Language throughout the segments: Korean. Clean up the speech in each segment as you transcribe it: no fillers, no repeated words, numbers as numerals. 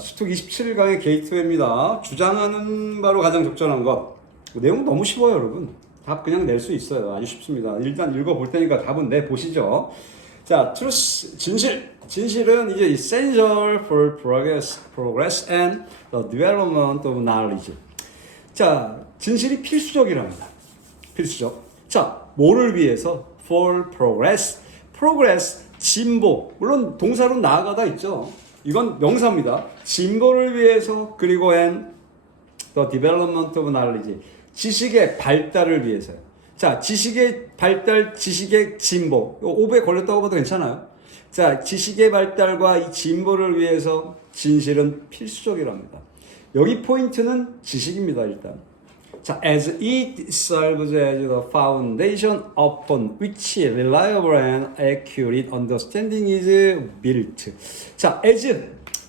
수특 27강의 게이트웨이입니다. 주장하는 바로 가장 적절한 것. 내용 너무 쉬워요, 여러분. 답 그냥 낼 수 있어요. 아주 쉽습니다. 일단 읽어볼 테니까 답은 내보시죠. 자, truth, 진실. 진실은 이제 essential for progress and the development of knowledge. 자, 진실이 필수적이랍니다. 필수적. 자, 뭐를 위해서? For progress. progress, 진보. 물론 동사로 나아가다 있죠. 이건 명사입니다. 진보를 위해서, 그리고 and the development of knowledge. 지식의 발달을 위해서요. 자, 지식의 발달, 지식의 진보. 오브에 걸렸다고 봐도 괜찮아요. 자, 지식의 발달과 이 진보를 위해서 진실은 필수적이랍니다. 여기 포인트는 지식입니다, 일단. 자, as it serves as the foundation upon which reliable and accurate understanding is built. 자, as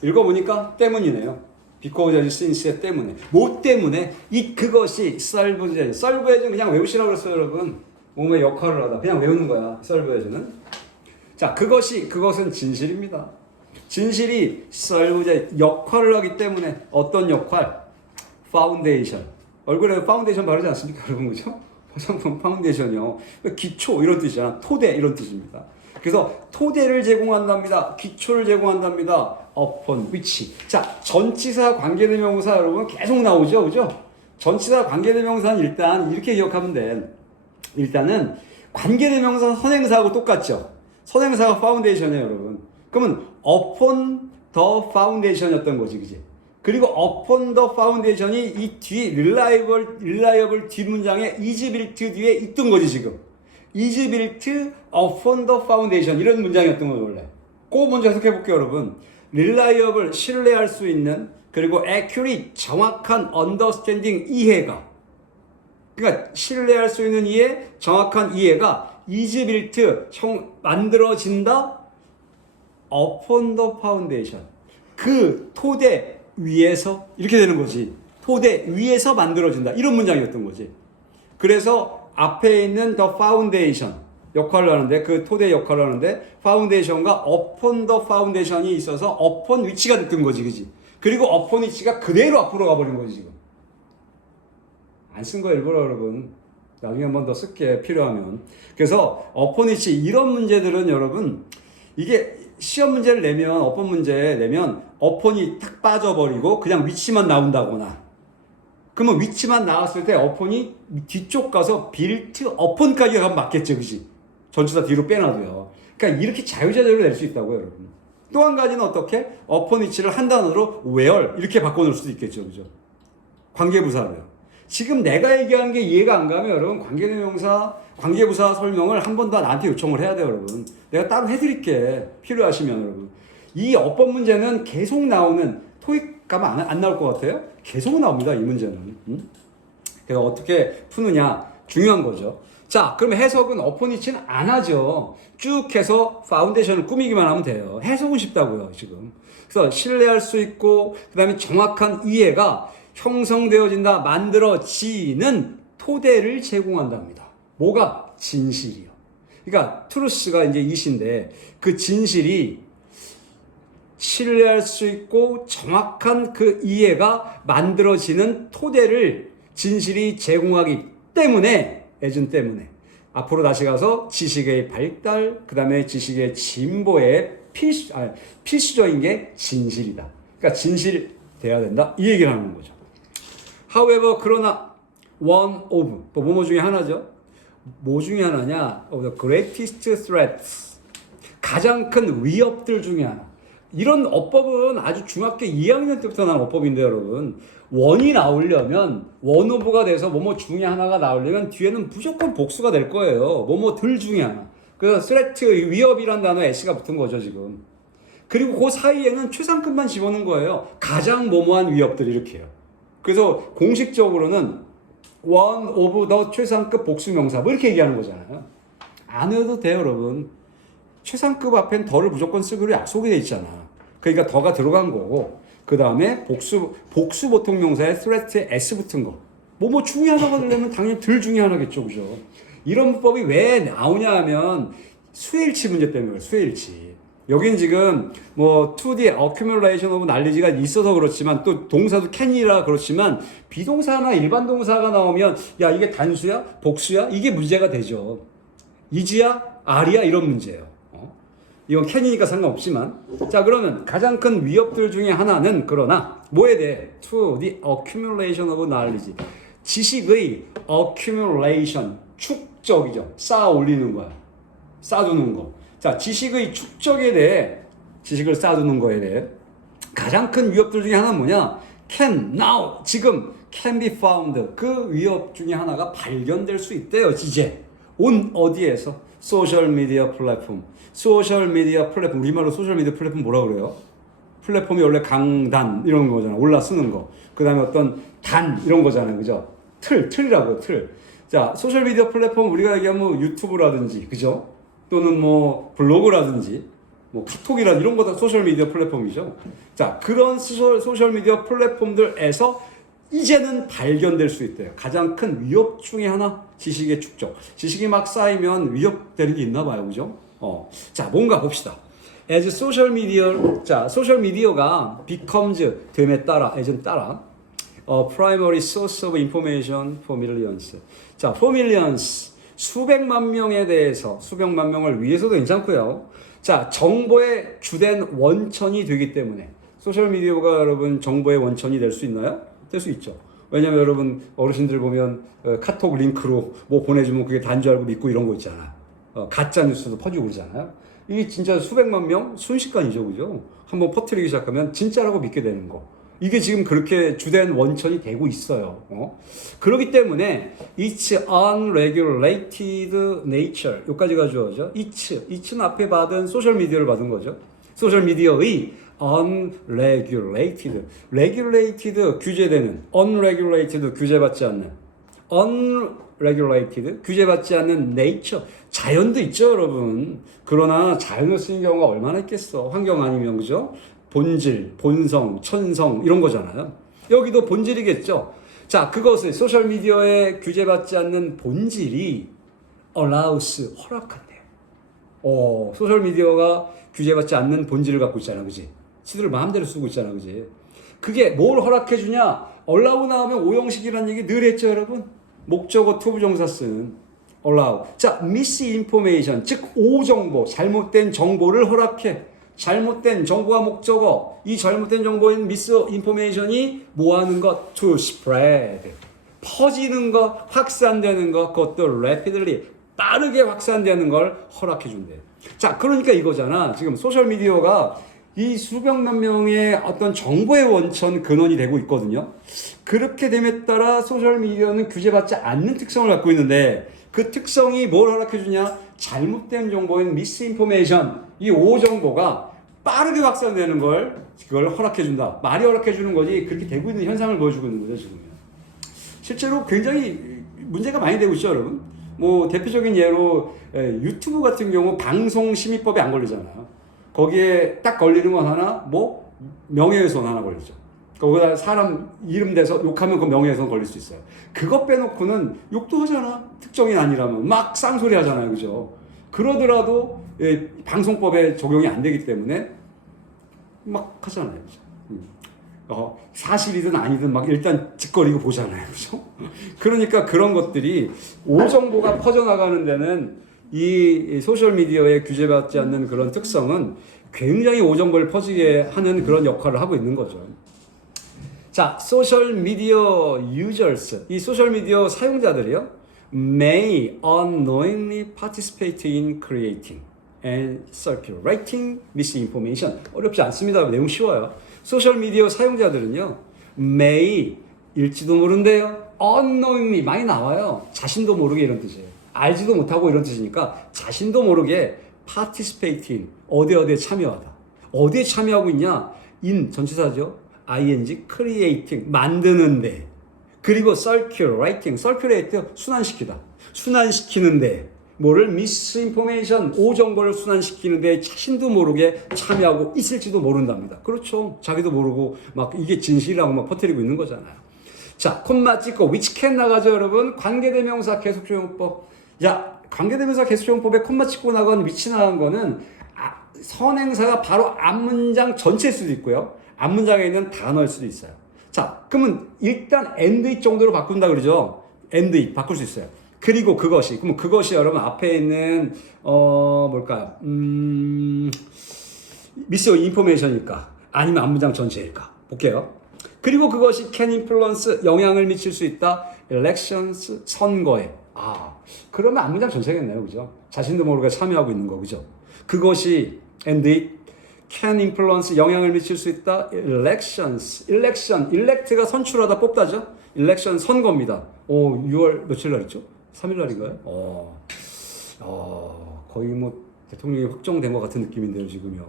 읽어보니까 때문이네요. because as since의 때문에. 뭐 때문에? 그것이 serves as. serve as는 그냥 외우시라고 그랬어요, 여러분. 몸의 역할을 하다. 그냥 외우는 거야, serve as는. 자, 그것은 진실입니다. 진실이 serve as 역할을 하기 때문에 어떤 역할? foundation. 얼굴에 파운데이션 바르지 않습니까? 여러분, 그죠? 화장품 파운데이션이요. 기초 이런 뜻이잖아. 토대 이런 뜻입니다. 그래서 토대를 제공한답니다. 기초를 제공한답니다. upon which. 자, 전치사 관계대명사 여러분 계속 나오죠. 그죠? 전치사 관계대명사는 일단 이렇게 기억하면 돼. 일단은 관계대명사 선행사하고 똑같죠. 선행사가 파운데이션이에요, 여러분. 그러면 upon the foundation이었던 거지, 그지? 그리고 upon the foundation이 이 뒤 reliable 뒷문장에 is built 뒤에 있던 거지 지금. is built upon the foundation 이런 문장이었던 거예요 원래. 그거 먼저 해석해 볼게요 여러분. reliable 신뢰할 수 있는, 그리고 accurate 정확한 understanding 이해가, 그러니까 신뢰할 수 있는 이해, 정확한 이해가 is built 만들어진다 upon the foundation 그 토대 위에서 이렇게 되는 거지. 토대 위에서 만들어진다. 이런 문장이었던 거지. 그래서 앞에 있는 the foundation 역할을 하는데, 그 토대 역할을 하는데 foundation과 upon the foundation이 있어서 upon which가 됐던 거지, 그지? 그리고 upon which가 그대로 앞으로 가버린 거지 지금. 안 쓴 거 일부러 여러분. 나중에 한 번 더 쓸게 필요하면. 그래서 upon which 이런 문제들은 여러분 이게 시험 문제를 내면, 어법 문제 내면 어폰이 탁 빠져버리고 그냥 위치만 나온다거나, 그러면 위치만 나왔을 때 어폰이 뒤쪽 가서 빌트 어폰까지 가면 맞겠죠, 그지? 전치사 뒤로 빼놔도요. 그러니까 이렇게 자유자재로 낼 수 있다고요, 여러분. 또 한 가지는 어떻게? 어폰 위치를 한 단어로 where 이렇게 바꿔놓을 수도 있겠죠, 그죠? 관계부사로요. 지금 내가 얘기하는 게 이해가 안 가면 여러분 관계부사 설명을 한 번 더 나한테 요청을 해야 돼요, 여러분. 내가 따로 해드릴게. 필요하시면, 여러분. 이 어법 문제는 계속 나오는, 토익 가면 안 나올 것 같아요? 계속 나옵니다, 이 문제는. 그래서 어떻게 푸느냐, 중요한 거죠. 자, 그럼 해석은 upon which는 안 하죠. 쭉 해서 파운데이션을 꾸미기만 하면 돼요. 해석은 쉽다고요, 지금. 그래서 신뢰할 수 있고, 그 다음에 정확한 이해가 형성되어진다, 만들어지는 토대를 제공한답니다. 뭐가? 진실이요. 그러니까 truth가 이제 이시인데, 그 진실이 신뢰할 수 있고 정확한 그 이해가 만들어지는 토대를 진실이 제공하기 때문에, 애준 때문에 앞으로 다시 가서 지식의 발달, 그 다음에 지식의 진보에 필수적인 게 진실이다. 그러니까 진실 돼야 된다, 이 얘기를 하는 거죠. However, 그러나 one of, 뭐 중에 하나죠. 뭐 중에 하나냐? The greatest threats, 가장 큰 위협들 중에 하나. 이런 어법은 아주 중학교 2학년 때부터 나온 어법인데 여러분, 원이 나오려면, 원오브가 돼서 뭐뭐 중에 하나가 나오려면 뒤에는 무조건 복수가 될 거예요. 뭐뭐들 중에 하나. 그래서 threat, 위협이란 단어에 s가 붙은 거죠 지금. 그리고 그 사이에는 최상급만 집어넣은 거예요. 가장 뭐뭐한 위협들, 이렇게요. 그래서 공식적으로는 one of the 최상급 복수명사 뭐 이렇게 얘기하는 거잖아요. 안 해도 돼요, 여러분. 최상급 앞엔 더를 무조건 쓰기로 약속이 돼 있잖아. 그러니까 더가 들어간 거고, 그 다음에 복수 보통 명사에 threat에 s 붙은 거. 뭐 중에 하나가 되려면 당연히 들 중에 하나겠죠, 그죠? 이런 문법이 왜 나오냐 하면 수혜일치 문제 때문에 그래요, 수혜일치. 여긴 지금 뭐 2D accumulation of knowledge가 있어서 그렇지만 또 동사도 can이라 그렇지만 비동사나 일반 동사가 나오면 야 이게 단수야? 복수야? 이게 문제가 되죠. is야? are야? 이런 문제예요. 이건 can이니까 상관없지만 자 그러면 가장 큰 위협들 중에 하나는 그러나 뭐에 대해? to the accumulation of knowledge 지식의 accumulation 축적이죠. 쌓아 올리는 거야. 쌓아두는 거. 자, 지식의 축적에 대해, 지식을 쌓아두는 거에 대해 가장 큰 위협들 중에 하나는 뭐냐? can, now, 지금, can be found. 그 위협 중에 하나가 발견될 수 있대요, 이제. 온 어디에서? 소셜미디어 플랫폼. 소셜미디어 플랫폼. 우리말로 소셜미디어 플랫폼 뭐라 그래요? 플랫폼이 원래 강단, 이런 거잖아. 올라 쓰는 거. 그 다음에 어떤 단, 이런 거잖아요. 그죠? 틀이라고, 틀. 자, 소셜미디어 플랫폼 우리가 얘기하면 유튜브라든지, 그죠? 또는 뭐 블로그라든지 뭐 카톡이라든지 이런 거 다 소셜미디어 플랫폼이죠. 자, 그런 소셜미디어 플랫폼들에서 이제는 발견될 수 있대요. 가장 큰 위협 중에 하나, 지식의 축적. 지식이 막 쌓이면 위협되는 게 있나 봐요. 그죠? 자, 뭔가 봅시다. as 소셜미디어가 becomes 됨에 따라, as에 따라 primary source of information for millions. 자, for millions. 수백만 명에 대해서, 수백만 명을 위해서도 괜찮고요. 자, 정보의 주된 원천이 되기 때문에 소셜미디어가 여러분 정보의 원천이 될 수 있나요? 될 수 있죠. 왜냐면 여러분 어르신들 보면 카톡 링크로 뭐 보내주면 그게 단 줄 알고 믿고 이런 거 있잖아. 가짜 뉴스도 퍼지고 그러잖아요. 이게 진짜 수백만 명 순식간이죠, 그죠? 한번 퍼뜨리기 시작하면 진짜라고 믿게 되는 거. 이게 지금 그렇게 주된 원천이 되고 있어요. 그렇기 때문에 its unregulated nature 여기까지가 주어져. it는 앞에 받은 소셜미디어를 받은 거죠. 소셜미디어의 unregulated, regulated 규제되는, unregulated 규제받지 않는, unregulated 규제받지 않는 nature 자연도 있죠, 여러분. 그러나 자연을 쓰는 경우가 얼마나 있겠어. 환경 아니면, 그죠? 본질, 본성, 천성 이런 거잖아요. 여기도 본질이겠죠. 자, 그것을 소셜미디어에 규제받지 않는 본질이 allows, 허락한대요. 소셜미디어가 규제받지 않는 본질을 갖고 있잖아, 그지? 시들을 마음대로 쓰고 있잖아, 그지? 그게 뭘 허락해 주냐? allow 나오면 오형식이라는 얘기 늘 했죠, 여러분? 목적어 투부정사 쓴 allow. 자, misinformation, 즉 오정보, 잘못된 정보를 허락해. 잘못된 정보와 목적어, 이 잘못된 정보인 misinformation이 뭐하는 것? to spread. 퍼지는 것, 확산되는 것, 그것도 rapidly, 빠르게 확산되는 걸 허락해 준대. 자, 그러니까 이거잖아. 지금 소셜미디어가 이 수백만 명의 어떤 정보의 원천 근원이 되고 있거든요. 그렇게 됨에 따라 소셜미디어는 규제받지 않는 특성을 갖고 있는데 그 특성이 뭘 허락해 주냐? 잘못된 정보인 misinformation, 이 오정보가 빠르게 확산되는 걸 그걸 허락해 준다. 말이 허락해 주는 거지 그렇게 되고 있는 현상을 보여주고 있는 거죠, 지금. 실제로 굉장히 문제가 많이 되고 있죠, 여러분. 뭐 대표적인 예로 유튜브 같은 경우 방송심의법에 안 걸리잖아요. 거기에 딱 걸리는 건 하나, 뭐 명예훼손 하나 걸리죠. 거기다 사람 이름 대서 욕하면 그 명예훼손 걸릴 수 있어요. 그것 빼놓고는 욕도 하잖아. 특정인 아니라면 막 쌍소리 하잖아요, 그죠? 그러더라도 방송법에 적용이 안 되기 때문에 막 하잖아요, 그죠? 사실이든 아니든 막 일단 짓거리고 보잖아요, 그죠? 그러니까 그런 것들이 오정보가 퍼져나가는 데는 이 소셜미디어에 규제받지 않는 그런 특성은 굉장히 오정보를 퍼지게 하는 그런 역할을 하고 있는 거죠. 자, 소셜미디어 users, 이 소셜미디어 사용자들이요, may unknowingly participate in creating and circulating misinformation. 어렵지 않습니다. 내용 쉬워요. 소셜미디어 사용자들은요, may, 일지도 모른대요. unknowingly, 많이 나와요. 자신도 모르게 이런 뜻이에요. 알지도 못하고 이런 뜻이니까 자신도 모르게 participate in, 어디에 참여하다. 어디에 참여하고 있냐? in, 전치사죠. ing, creating, 만드는데. 그리고 circulating, circulate, 순환시키다. 순환시키는데. 뭐를 misinformation, 오정보를 순환시키는데 자신도 모르게 참여하고 있을지도 모른답니다. 그렇죠. 자기도 모르고 막 이게 진실이라고 막 퍼뜨리고 있는 거잖아요. 자, 콤마 찍고 which can 나가죠, 여러분. 관계대명사 계속조용법. 야, 관계대명사 계속조용법에 콤마 찍고 나간 which 나간 거는 선행사가 바로 앞문장 전체일 수도 있고요. 앞문장에 있는 단어일 수도 있어요. 자, 그러면 일단 and it 정도로 바꾼다 그러죠. and it 바꿀 수 있어요. 그리고 그것이, 그럼 그것이 여러분 앞에 있는 뭘까요? 미스 인포메이션일까? 아니면 앞문장 전체일까? 볼게요. 그리고 그것이 can influence 영향을 미칠 수 있다. elections 선거에. 그러면 앞문장 전체겠네요, 그죠? 자신도 모르게 참여하고 있는 거, 그죠? 그것이 and it can influence 영향을 미칠 수 있다. elections, elect가 선출하다 뽑다죠. election 선거입니다. 6월 며칠 날이죠? 3일 날인가요? 거의 뭐 대통령이 확정된 것 같은 느낌인데요, 지금요.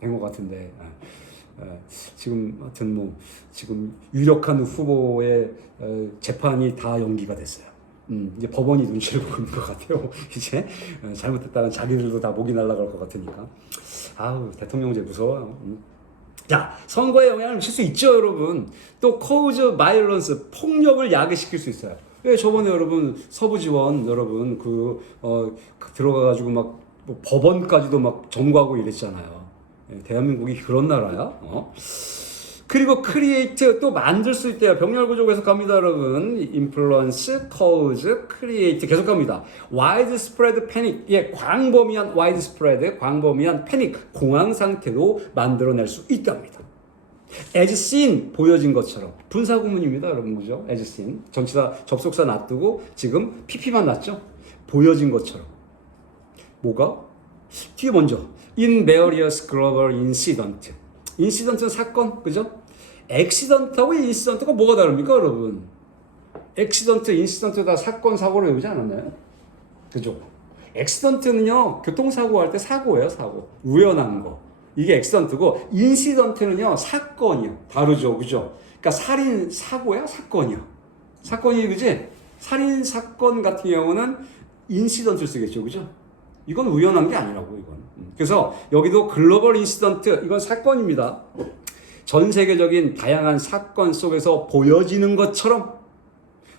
된 것 같은데. 지금 하여튼 뭐 지금 유력한 후보의 재판이 다 연기가 됐어요. 이제 법원이 눈치를 보고 있는 것 같아요. 이제 잘못했다면 자기들도 다 목이 날아갈 것 같으니까. 대통령제 무서워요. 자, 선거에 영향을 미칠 수 있죠, 여러분. 또 cause violence, 폭력을 야기시킬 수 있어요. 왜 저번에 여러분 서부지원 여러분 들어가가지고 막 뭐 법원까지도 막 점거하고 이랬잖아요. 대한민국이 그런 나라야? 그리고 create 또 만들 수 있대요. 병렬구조 계속 갑니다, 여러분. influence, cause, create 계속 갑니다. widespread panic, 광범위한 widespread, 광범위한 panic, 공황 상태도 만들어낼 수 있답니다. as seen, 보여진 것처럼. 분사구문입니다, 여러분, 그죠? as seen. 전치사 접속사 놔두고 지금 pp만 놨죠? 보여진 것처럼. 뭐가? 뒤에 먼저. in various global incident. 인시던트는 사건, 그죠? 액시던트하고 인시던트가 뭐가 다릅니까, 여러분? 액시던트, 인시던트 다 사건, 사고로 외우지 않았나요? 그죠? 액시던트는요, 교통사고 할 때 사고예요, 사고. 우연한 거. 이게 액시던트고, 인시던트는요, 사건이요. 다르죠, 그죠? 그러니까 살인 사고야, 사건이요. 사건이, 그지? 살인 사건 같은 경우는 인시던트를 쓰겠죠, 그죠? 이건 우연한 게 아니라고, 이건. 그래서 여기도 글로벌 인시던트, 이건 사건입니다. 전 세계적인 다양한 사건 속에서 보여지는 것처럼.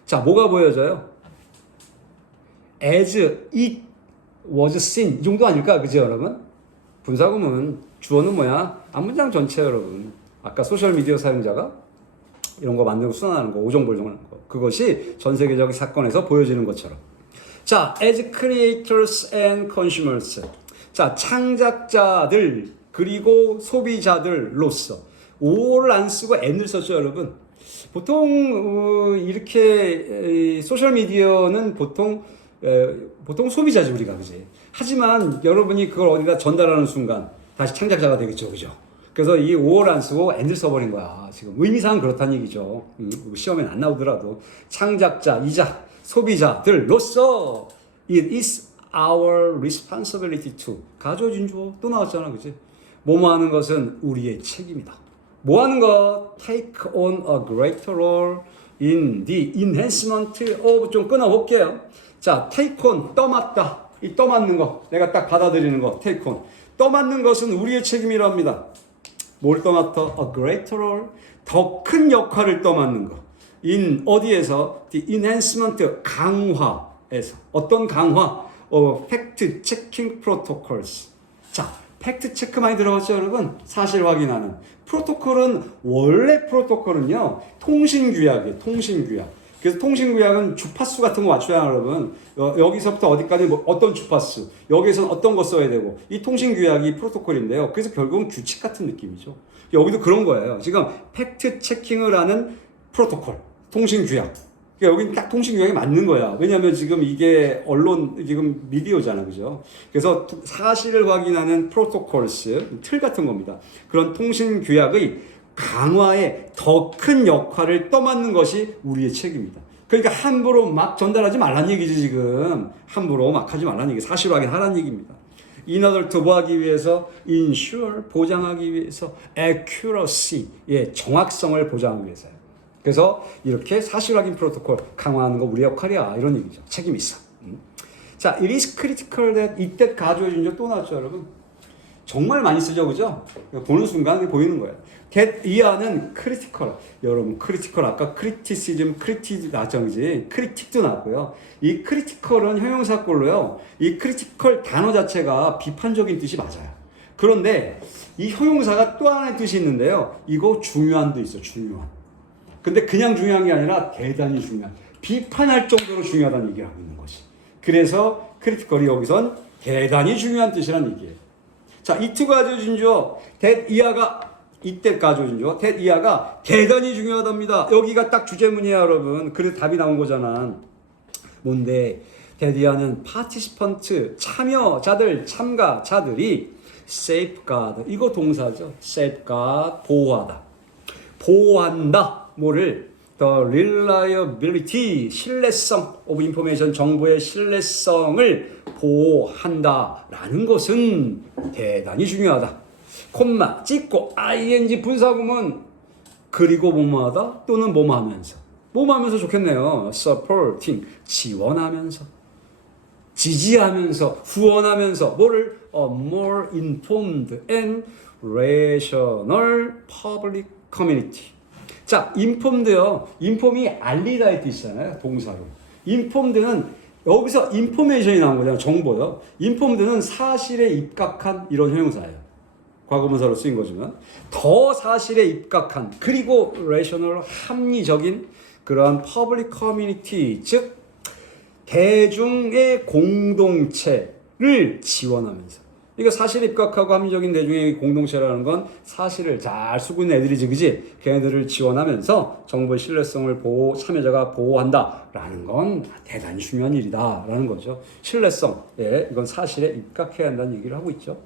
자, 뭐가 보여져요? as it was seen. 이 정도 아닐까, 그죠, 여러분? 분사구문, 주어는 뭐야? 앞문장 전체, 여러분. 아까 소셜미디어 사용자가 이런 거 만들고 순환하는 거, 오정벌정하는 거. 그것이 전 세계적인 사건에서 보여지는 것처럼. 자, as creators and consumers. 자, 창작자들 그리고 소비자들로서 오를 안 쓰고 n을 썼죠, 여러분. 보통 이렇게 소셜 미디어는 보통 소비자지, 우리가, 그지? 하지만 여러분이 그걸 어디다 전달하는 순간 다시 창작자가 되겠죠, 그죠? 그래서 이 오를 안 쓰고 n을 써버린 거야. 지금 의미상은 그렇다는 얘기죠. 시험엔 안 나오더라도 창작자이자 소비자들로서 it is our responsibility to. 가져진 주어 또 나왔잖아, 그치? 뭐뭐 하는 것은 우리의 책임이다. 뭐 하는 것? take on a greater role in the enhancement of. 좀 끊어볼게요. 자, take on, 떠맡다. 이 떠맡는 거, 내가 딱 받아들이는 거, take on. 떠맡는 것은 우리의 책임이랍니다. 뭘 떠맡아? a greater role. 더 큰 역할을 떠맡는 거. in 어디에서? the enhancement, 강화에서. 어떤 강화? 팩트 체킹 프로토콜스. 자, 팩트 체크 많이 들어봤죠, 여러분? 사실 확인하는. 원래 프로토콜은요, 통신규약이에요, 통신규약. 그래서 통신규약은 주파수 같은 거 맞춰야, 여러분. 여기서부터 어디까지 어떤 주파수, 여기서는 어떤 거 써야 되고, 이 통신규약이 프로토콜인데요. 그래서 결국은 규칙 같은 느낌이죠. 여기도 그런 거예요. 지금 팩트 체킹을 하는 프로토콜, 통신규약. 여기는 딱 통신규약이 맞는 거야. 왜냐하면 지금 이게 지금 미디어잖아, 그죠? 그래서 사실을 확인하는 프로토콜스, 틀 같은 겁니다. 그런 통신규약의 강화에 더 큰 역할을 떠맡는 것이 우리의 책임이다. 그러니까 함부로 막 전달하지 말란 얘기지, 지금. 함부로 막 하지 말란 얘기, 사실 확인하란 얘기입니다. in order to 뭐 하기 위해서? ensure, 보장하기 위해서. accuracy, 정확성을 보장하기 위해서요. 그래서 이렇게 사실 확인 프로토콜 강화하는 거 우리 역할이야, 이런 얘기죠. 책임이 있어. 자, it is critical that 이때 가져진 적 또 나왔죠, 여러분. 정말 많이 쓰죠, 그죠? 보는 순간 보이는 거예요. get 이하는 critical. 여러분 critical 아까 criticism, critic 나정이지 critic도 나왔고요. 이 critical은 형용사꼴로요. 이 critical 단어 자체가 비판적인 뜻이 맞아요. 그런데 이 형용사가 또 하나의 뜻이 있는데요. 이거 중요한 도 있어. 중요한. 근데 그냥 중요한 게 아니라 대단히 중요한. 비판할 정도로 중요하다는 얘기를 하고 있는 것이. 그래서 critical이 여기선 대단히 중요한 뜻이라는 얘기예요. 자, 이트 가져진 주어 that 이하가 이때 가져진 주어 that 이하가 대단히 중요하답니다. 여기가 딱 주제문이야, 여러분. 그래서 답이 나온 거잖아. 뭔데? that 이하는 participant 참여자들, 참가자들이 safeguard 이거 동사죠. safeguard 보호하다. 보호한다. 뭐를? The reliability 신뢰성 of information 정보의 신뢰성을 보호한다라는 것은 대단히 중요하다. 콤마 찍고 ing 분사구문 그리고 뭐뭐하다 또는 뭐뭐하면서 뭐뭐하면서 좋겠네요. supporting 지원하면서 지지하면서 후원하면서 뭐를 more informed and rational public community. 자, informed요. inform이 알리다의 뜻이잖아요. 동사로. informed는 여기서 information이 나온 거잖아요. 정보요. informed는 사실에 입각한 이런 형용사예요. 과거분사로 쓰인 거지만 더 사실에 입각한 그리고 rational 합리적인 그러한 public community 즉 대중의 공동체를 지원하면서 이거 사실에 입각하고 합리적인 대중의 공동체라는 건 사실을 잘 쓰고 있는 애들이지, 그지? 걔네들을 지원하면서 정보의 신뢰성을 참여자가 보호한다라는 건 대단히 중요한 일이다라는 거죠. 신뢰성, 예, 이건 사실에 입각해야 한다는 얘기를 하고 있죠.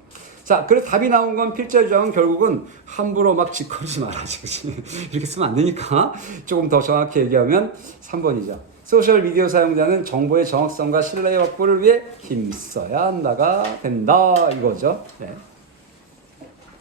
자, 그래서 답이 나온 건 필자 주장은 결국은 함부로 막 짓거리지 말아야지. 이렇게 쓰면 안 되니까 조금 더 정확히 얘기하면 3번이죠. 소셜미디어 사용자는 정보의 정확성과 신뢰 확보를 위해 힘써야 한다가 된다 이거죠. 네.